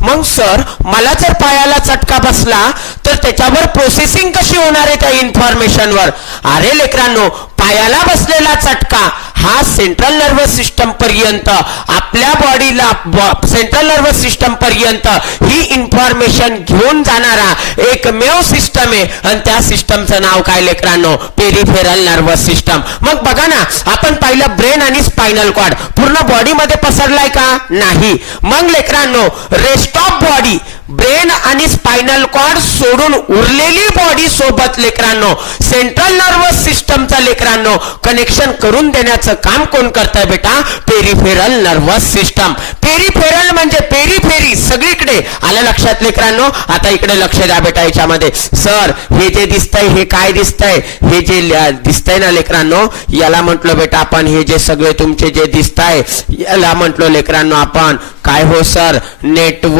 मग सर मला जर पायाला चटका बसला तर त्याच्यावर प्रोसेसिंग कशी होणार आहे त्या इन्फॉर्मेशनवर? अरे लेकरांनो, पायाला बसलेला चटका हा सेंट्रल नर्वस सिस्टम पर्यंत, आपल्या बॉडीला सेंट्रल नर्वस सिस्टम पर्यंत ही इन्फॉर्मेशन घेऊन जाणारा एकमेव सिस्टम आहे आणि त्या सिस्टमचं नाव काय लेकरांनो? Peripheral nervous system. मग बघा ना, आपण पाहिलं ब्रेन आणि स्पायनल कॉर्ड पूर्ण बॉडी मध्ये पसरलाय का? नाही. मग लेकरांनो, रेस्ट ऑफ बॉडी ब्रेन आणि स्पायनल कॉर्ड सोडून उरलेली बॉडी सोबत लेकरांनो सेंट्रल नर्वस सिस्टमचा लेकरांनो कनेक्शन करून देण्याचं काम कोण करतंय बेटा? Peripheral nervous system. पेरिफेरल म्हणजे पेरिफेरी, सगळीकडे. आलं लक्षात लेकरांनो? आता इकडे लक्ष द्या बेटा. याच्यामध्ये सर हे जे दिसतंय हे काय दिसतंय? हे जे दिसतंय ना लेकरांनो, याला म्हटलो बेटा आपण, हे जे सगळे तुमचे जे दिसताय याला म्हटलो लेकरांनो आपण काय? हो सर, नेटवर्क